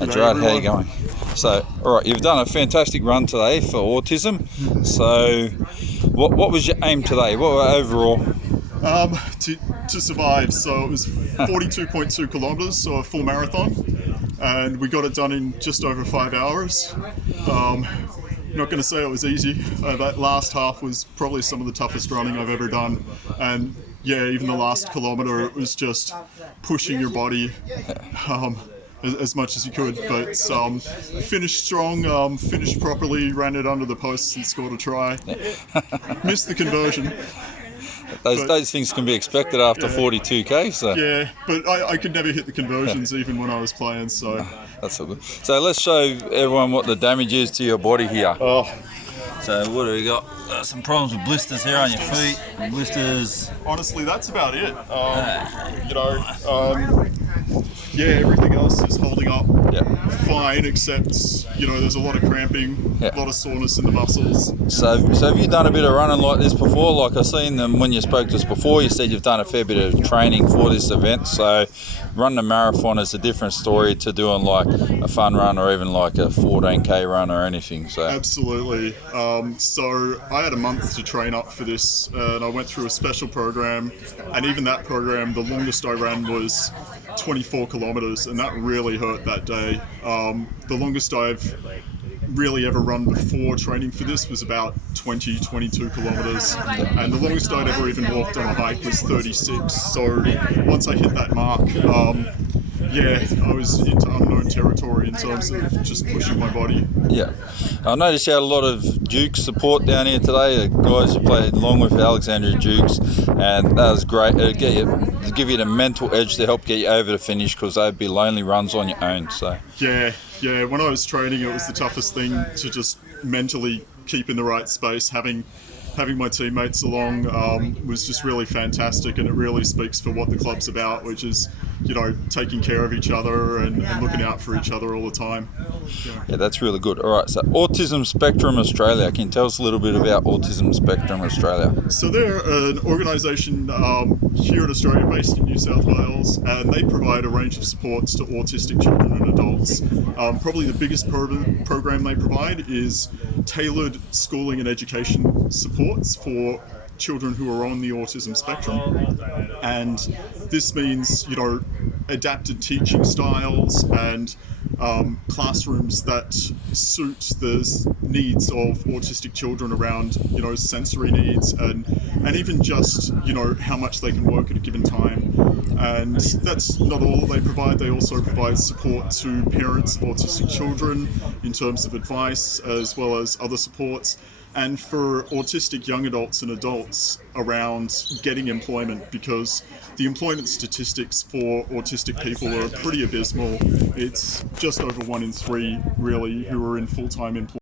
Hey Gerard, how are you going? So, all right, you've done a fantastic run today for autism. So, what was your aim today? What were overall? To survive. So it was 42.2 kilometers, so a full marathon, and we got it done in just over 5 hours. Not going to say it was easy. That last half was probably some of the toughest running I've ever done, and yeah, even the last kilometer, it was just pushing your body as much as you could. But finished strong, finished properly, ran it under the posts and scored a try. Missed the conversion. Those things can be expected after 42k. So yeah, but I could never hit the conversions even when I was playing. So that's all good. So let's show everyone what the damage is to your body here. Oh. So what do we got? Some problems with blisters here on your feet. Blisters. Honestly, that's about it. Yeah, everything else is holding up fine, except there's a lot of cramping, a lot of soreness in the muscles. So have you done a bit of running like this before? Like I seen them when you spoke to us before, you said you've done a fair bit of training for this event. So running a marathon is a different story to doing like a fun run or even like a 14k run or anything. So absolutely. So I had a month to train up for this, and I went through a special program, and even that program, the longest I ran was 24 kilometers, and that really hurt that day. The longest I've really ever run before training for this was about 22 kilometers, and the longest I'd ever even walked on a hike was 36. So once I hit that mark, I was into unknown territory in terms of just pushing my body. Yeah, I noticed you had a lot of Dukes support down here today. The guys who played along with Alexandria Dukes, and that was great. It'd give you the mental edge to help get you over the finish, because they'd be lonely runs on your own. So yeah. When I was training, it was the toughest thing to just mentally keep in the right space. Having my teammates along was just really fantastic, and it really speaks for what the club's about, which is taking care of each other and looking out for each other all the time. Yeah, that's really good. All right, so Autism Spectrum Australia. Can you tell us a little bit about Autism Spectrum Australia? So they're an organisation here in Australia, based in New South Wales, and they provide a range of supports to autistic children and adults. Probably the biggest program they provide is tailored schooling and education supports for children who are on the autism spectrum, and this means adapted teaching styles and classrooms that suit the needs of autistic children around sensory needs and even just how much they can work at a given time. And that's not all they provide. They also provide support to parents of autistic children in terms of advice, as well as other supports, and for autistic young adults and adults around getting employment, because the employment statistics for autistic people are pretty abysmal. It's just over 1 in 3 really who are in full-time employment.